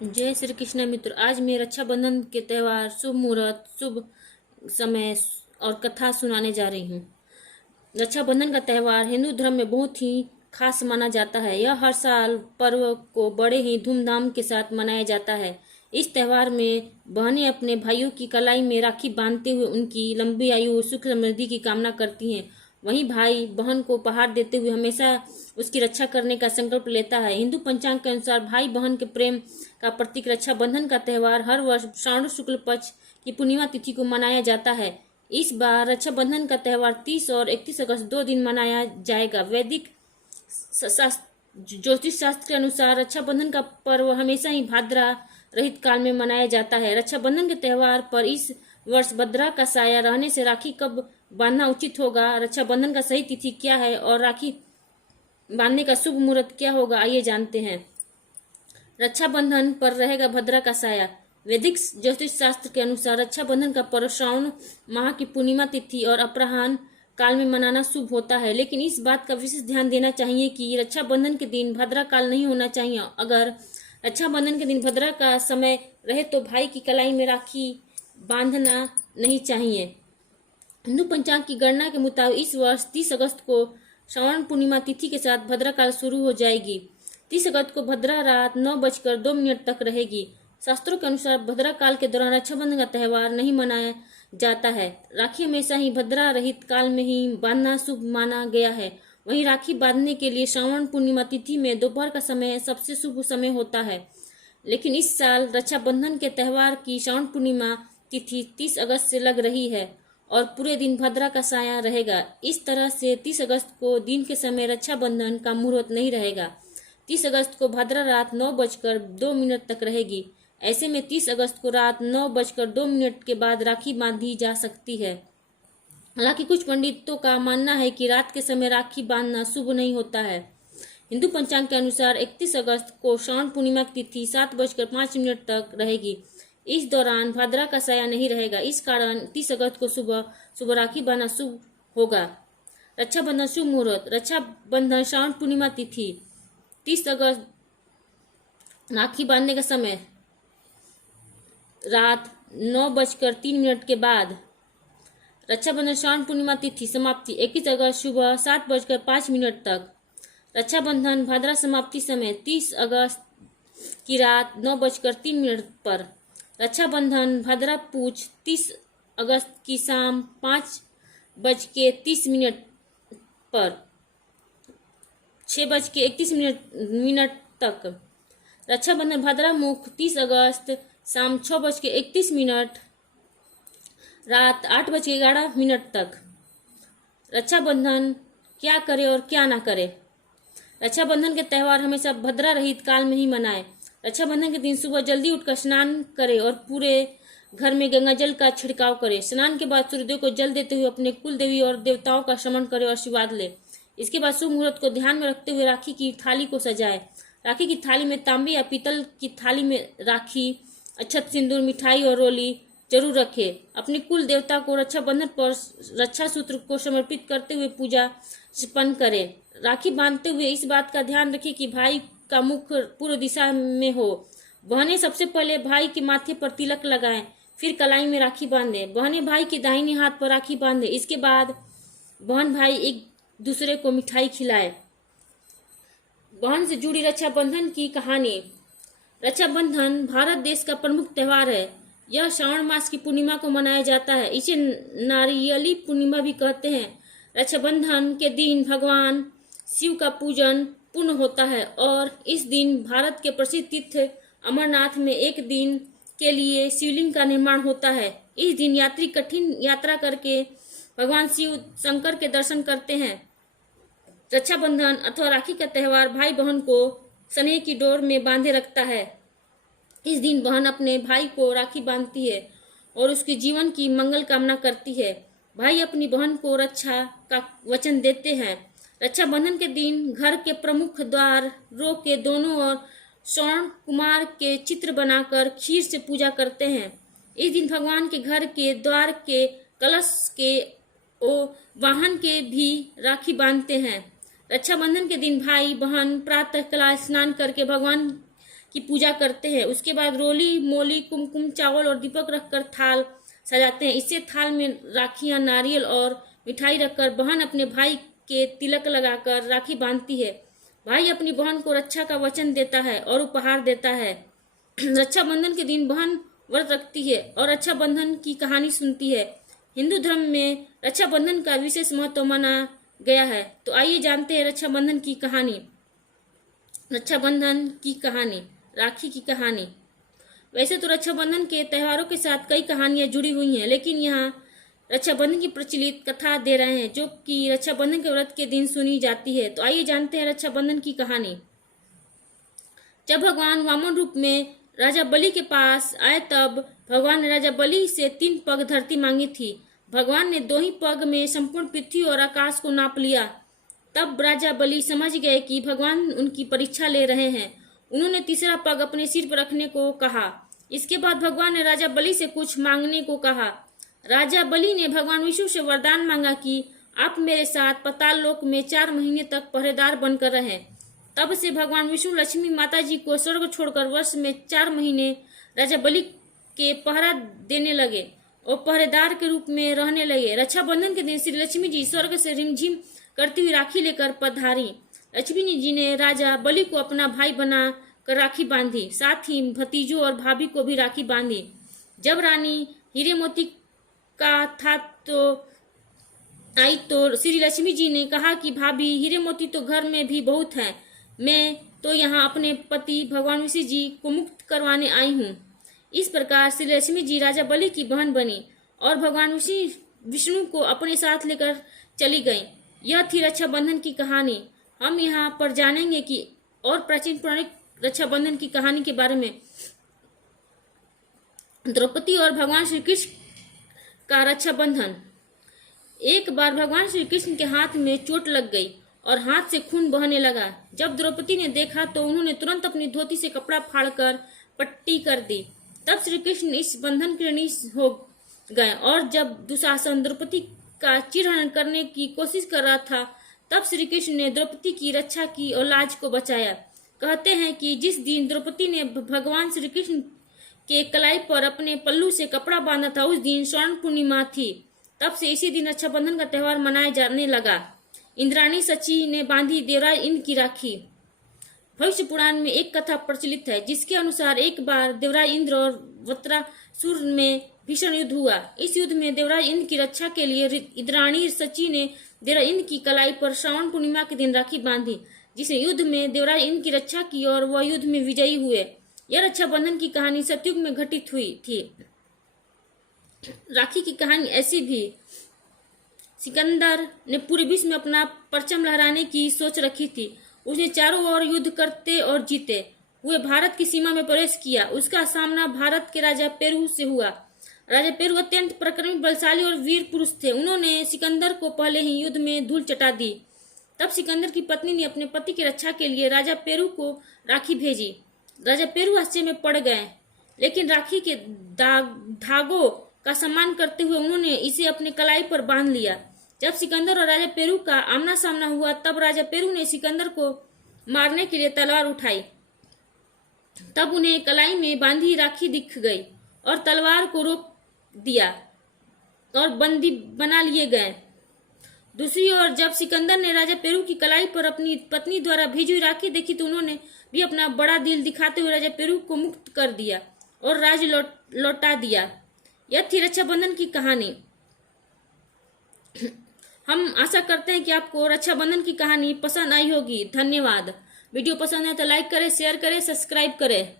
जय श्री कृष्ण मित्र। आज मैं रक्षाबंधन के त्यौहार, शुभ मुहूर्त, शुभ समय और कथा सुनाने जा रही हूँ। रक्षाबंधन का त्यौहार हिंदू धर्म में बहुत ही खास माना जाता है। यह हर साल पर्व को बड़े ही धूमधाम के साथ मनाया जाता है। इस त्यौहार में बहनें अपने भाइयों की कलाई में राखी बांधते हुए उनकी लंबी आयु और सुख समृद्धि की कामना करती हैं। वहीं भाई बहन को उपहार देते हुए हमेशा उसकी रक्षा करने का संकल्प लेता है। हिंदू पंचांग के अनुसार भाई बहन के प्रेम का प्रतीक रक्षाबंधन का त्यौहार हर वर्ष श्रावण शुक्ल पक्ष की पूर्णिमा तिथि को मनाया जाता है। इस बार रक्षाबंधन का त्यौहार 30 और 31 अगस्त 2 दिन मनाया जाएगा। वैदिक ज्योतिष शास्त्र के अनुसार रक्षाबंधन का पर्व हमेशा ही भाद्रा रहित काल में मनाया जाता है। रक्षाबंधन के त्यौहार पर इस वर्ष भद्रा का साया रहने से राखी कब बांधना उचित होगा, रक्षाबंधन का सही तिथि क्या है और राखी बांधने का शुभ मुहूर्त क्या होगा, आइए जानते हैं। रक्षाबंधन पर रहेगा भद्रा का साया। वैदिक ज्योतिष शास्त्र के अनुसार रक्षाबंधन का पर्व श्रावण माह की पूर्णिमा तिथि और अपराह्न काल में मनाना शुभ होता है, लेकिन इस बात का विशेष ध्यान देना चाहिए कि रक्षाबंधन के दिन भद्रा काल नहीं होना चाहिए। अगर रक्षाबंधन के दिन भद्रा का समय रहे तो भाई की कलाई में राखी बांधना नहीं चाहिए। हिंदू पंचांग की गणना के मुताबिक इस वर्ष 30 अगस्त को श्रावण पूर्णिमा तिथि के साथ भद्रा काल शुरू हो जाएगी। 30 अगस्त को भद्रा रात 9:02 तक रहेगी। शास्त्रों के अनुसार भद्रा काल के दौरान रक्षाबंधन का त्यौहार नहीं मनाया जाता है। राखी हमेशा ही भद्रा रहित काल में ही बांधना शुभ माना गया है। वहीं राखी बांधने के लिए श्रावण पूर्णिमा तिथि में दोपहर का समय सबसे शुभ समय होता है, लेकिन इस साल रक्षाबंधन के त्यौहार की श्रावण पूर्णिमा तिथि 30 अगस्त से लग रही है और पूरे दिन भद्रा का साया रहेगा। इस तरह से 30 अगस्त को दिन के समय रक्षाबंधन का मुहूर्त नहीं रहेगा। 30 अगस्त को भद्रा रात 9:02 तक रहेगी। ऐसे में 30 अगस्त को रात 9:02 के बाद राखी बांधी जा सकती है। हालांकि कुछ पंडितों का मानना है कि रात के समय राखी बांधना शुभ नहीं होता है। हिंदू पंचांग के अनुसार 31 अगस्त को श्रावण पूर्णिमा की तिथि 7:05 तक रहेगी। इस दौरान भद्रा का साया नहीं रहेगा। इस कारण 30 अगस्त को सुबह सुबह राखी बांधना शुभ होगा। रक्षाबंधन शुभ मुहूर्त। रक्षाबंधन श्रावण पूर्णिमा तिथि 30 अगस्त। राखी बांधने का समय रात 9:03 के बाद। रक्षाबंधन श्रावण पूर्णिमा तिथि समाप्ति 21 अगस्त सुबह 7:05 तक। रक्षाबंधन भद्रा समाप्ति समय 30 अगस्त की रात 9:03 पर। रक्षाबंधन भद्रा पूछ 30 अगस्त की शाम 5:30 पर 6:31 तक। रक्षाबंधन भद्रा मुख 30 अगस्त शाम 6:31 रात 8:11 तक। रक्षाबंधन क्या करे और क्या ना करे। रक्षाबंधन के त्यौहार हमेशा भद्रा रहित काल में ही मनाएं। रक्षाबंधन के दिन सुबह जल्दी उठकर स्नान करें और पूरे घर में गंगा जल का छिड़काव करें। स्नान के बाद सूर्यदेव को जल देते हुए अपने कुल देवी और देवताओं का स्मरण करें और आशीर्वाद लें। इसके बाद शुभ मुहूर्त को ध्यान में रखते हुए राखी की थाली को सजाएं। राखी की थाली में तांबे या पीतल की थाली में राखी, अक्षत, सिंदूर, मिठाई और रोली जरूर रखें। अपने कुल देवता को रक्षाबंधन पर रक्षा सूत्र को समर्पित करते हुए पूजा संपन्न करें। राखी बांधते हुए इस बात का ध्यान रखें कि भाई का मुख पूर्व दिशा में हो। बहनें सबसे पहले भाई के माथे पर तिलक लगाएं, फिर कलाई में राखी बांधें। बहनें भाई के दाहिने हाथ पर राखी बांधें। इसके बाद बहन भाई एक दूसरे को मिठाई खिलाएं। बहन से जुड़ी रक्षाबंधन की कहानी। रक्षाबंधन भारत देश का प्रमुख त्यौहार है। यह श्रावण मास की पूर्णिमा को मनाया जाता है। इसे नारियली पूर्णिमा भी कहते हैं। रक्षाबंधन के दिन भगवान शिव का पूजन पूर्ण होता है और इस दिन भारत के प्रसिद्ध तीर्थ अमरनाथ में एक दिन के लिए शिवलिंग का निर्माण होता है। इस दिन यात्री कठिन यात्रा करके भगवान शिव शंकर के दर्शन करते हैं। रक्षाबंधन अथवा राखी का त्यौहार भाई बहन को स्नेह की डोर में बांधे रखता है। इस दिन बहन अपने भाई को राखी बांधती है और उसके जीवन की मंगल कामना करती है। भाई अपनी बहन को रक्षा का वचन देते हैं। रक्षाबंधन के दिन घर के प्रमुख द्वारों के दोनों ओर स्वर्ण कुमार के चित्र बनाकर खीर से पूजा करते हैं। इस दिन भगवान के घर के द्वार के कलश के वाहन के भी राखी बांधते हैं। रक्षाबंधन के दिन भाई बहन प्रातः काल स्नान करके भगवान की पूजा करते हैं। उसके बाद रोली, मोली, कुमकुम, चावल और दीपक रखकर थाल सजाते हैं। इससे थाल में राखियां, नारियल और मिठाई रखकर बहन अपने भाई के तिलक लगाकर राखी बांधती है। भाई अपनी बहन को रक्षा का वचन देता है और उपहार देता है। रक्षाबंधन के दिन बहन व्रत रखती है और रक्षाबंधन की कहानी सुनती है। हिंदू धर्म में रक्षाबंधन का विशेष महत्व माना गया है। तो आइए जानते हैं रक्षाबंधन की कहानी। रक्षाबंधन की कहानी, राखी की कहानी। वैसे तो रक्षाबंधन के त्योहारों के साथ कई कहानियां जुड़ी हुई हैं, लेकिन यहाँ रक्षाबंधन की प्रचलित कथा दे रहे हैं जो कि रक्षाबंधन के व्रत के दिन सुनी जाती है। तो आइए जानते हैं रक्षाबंधन की कहानी। जब भगवान वामन रूप में राजा बलि के पास आए तब भगवान ने राजा बलि से 3 पग धरती मांगी थी। भगवान ने 2 ही पग में संपूर्ण पृथ्वी और आकाश को नाप लिया। तब राजा बलि समझ गए कि भगवान उनकी परीक्षा ले रहे हैं। उन्होंने तीसरा पग अपने सिर पर रखने को कहा। इसके बाद भगवान ने राजा बलि से कुछ मांगने को कहा। राजा बलि ने भगवान विष्णु से वरदान मांगा कि आप मेरे साथ पाताल लोक में 4 महीने तक पहरेदार बनकर रहें। तब से भगवान विष्णु लक्ष्मी माता जी को स्वर्ग छोड़कर वर्ष में 4 महीने राजा बलि के पहरा देने लगे और पहरेदार के रूप में रहने लगे। रक्षाबंधन के दिन श्री लक्ष्मी जी स्वर्ग से रिमझिम करती हुई राखी लेकर पधारी। लक्ष्मी जी ने राजा बलि को अपना भाई बना कर राखी बांधी, साथ ही भतीजों और भाभी को भी राखी बांधी। जब रानी हीरे मोती का था तो श्री लक्ष्मी जी ने कहा कि भाभी, हीरे मोती तो घर में भी बहुत हैं, मैं तो यहाँ अपने पति भगवान विष्णु जी को मुक्त करवाने आई हूँ। इस प्रकार श्री लक्ष्मी जी राजा बलि की बहन बनी और भगवान विष्णु को अपने साथ लेकर चली गईं। यह थी रक्षाबंधन की कहानी। हम यहाँ पर जानेंगे कि और प्राचीन पौराणिक रक्षाबंधन की कहानी के बारे में। द्रौपदी और भगवान श्री कृष्ण का रक्षाबंधन। एक बार भगवान श्री कृष्ण के हाथ में चोट लग गई और हाथ से खून बहने लगा। जब द्रौपदी ने देखा तो उन्होंने तुरंत अपनी धोती से कपड़ा फाड़कर पट्टी कर दी। तब श्री कृष्ण इस बंधन के ऋणी हो गए और जब दुशासन द्रौपदी का चिरहरण करने की कोशिश कर रहा था तब श्री कृष्ण ने द्रौपदी की रक्षा की और लाज को बचाया। कहते हैं कि जिस दिन द्रौपदी ने भगवान श्री कृष्ण के कलाई पर अपने पल्लू से कपड़ा बांधा था उस दिन स्वर्ण पूर्णिमा थी। तब से इसी दिन रक्षाबंधन का त्यौहार मनाया जाने लगा। इंद्राणी सची ने बांधी देवराज इंद्र की राखी। भविष्य पुराण में एक कथा प्रचलित है जिसके अनुसार एक बार देवराज इंद्र और वृत्रासुर में भीषण युद्ध हुआ। इस युद्ध में देवराज इंद्र की रक्षा के लिए इंद्राणी सची ने देवराज इंद्र की कलाई पर श्रावण पूर्णिमा के दिन राखी बांधी, जिसने युद्ध में देवराज इंद्र की रक्षा की और वह युद्ध में विजयी हुए। यह रक्षाबंधन की कहानी सतयुग में घटित हुई थी। राखी की कहानी ऐसी भी। सिकंदर ने पूरे विश्व में अपना परचम लहराने की सोच रखी थी। उसने चारों ओर युद्ध करते और जीते हुए भारत की सीमा में प्रवेश किया। उसका सामना भारत के राजा पेरू से हुआ। राजा पेरू अत्यंत पराक्रमी, बलशाली और वीर पुरुष थे। उन्होंने सिकंदर को पहले ही युद्ध में धूल चटा दी। तब सिकंदर की पत्नी ने अपने पति की रक्षा के लिए राजा पेरू को राखी भेजी। राजा पेरू आश्चर्य में पड़ गए, लेकिन राखी के धागों का सम्मान करते हुए उन्होंने इसे अपने कलाई पर बांध लिया। जब सिकंदर और राजा पेरू का आमना सामना हुआ तब राजा पेरू ने सिकंदर को मारने के लिए तलवार उठाई। तब उन्हें कलाई में बांधी राखी दिख गई और तलवार को रोक दिया और बंदी बना लिए गए। दूसरी ओर जब सिकंदर ने राजा पेरू की कलाई पर अपनी पत्नी द्वारा भेजी हुई राखी देखी तो उन्होंने भी अपना बड़ा दिल दिखाते हुए राजा पेरू को मुक्त कर दिया और राज लौटा दिया। यह थी रक्षाबंधन की कहानी। हम आशा करते हैं कि आपको रक्षाबंधन की कहानी पसंद आई होगी। धन्यवाद। वीडियो पसंद है तो लाइक करें, शेयर करें, सब्सक्राइब करें।